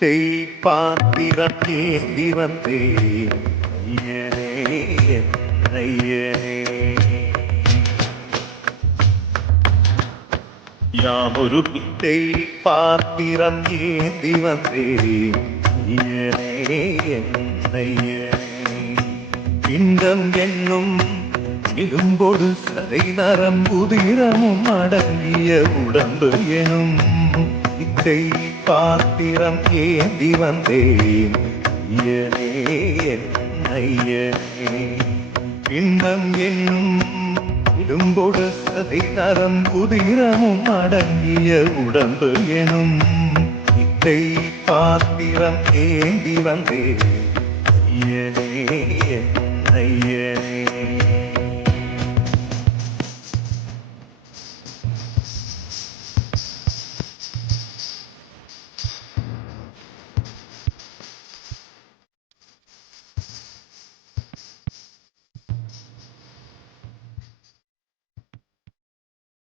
பாத்திரம் ஏந்தி வந்தேன் ஐயனே ஐயனே. யாமொரு பித்தை பாத்திரம் ஏந்தி வந்தேன் ஐயனே ஐயனே. பிண்டம் என்னும் இரும்பொடு சதை நரம்புதிரமும் அடங்கிய உடம்பு எனும் இத்தை பாத்திரம் ஏந்தி வந்தேன் ஐயனே ஐயனே. பிண்டம் என்னும் இரும்பொடு சதை நரம்புதிரமும் அடங்கிய உடம்பு எனும் இத்தை பாத்திரம் ஏந்தி வந்தேன்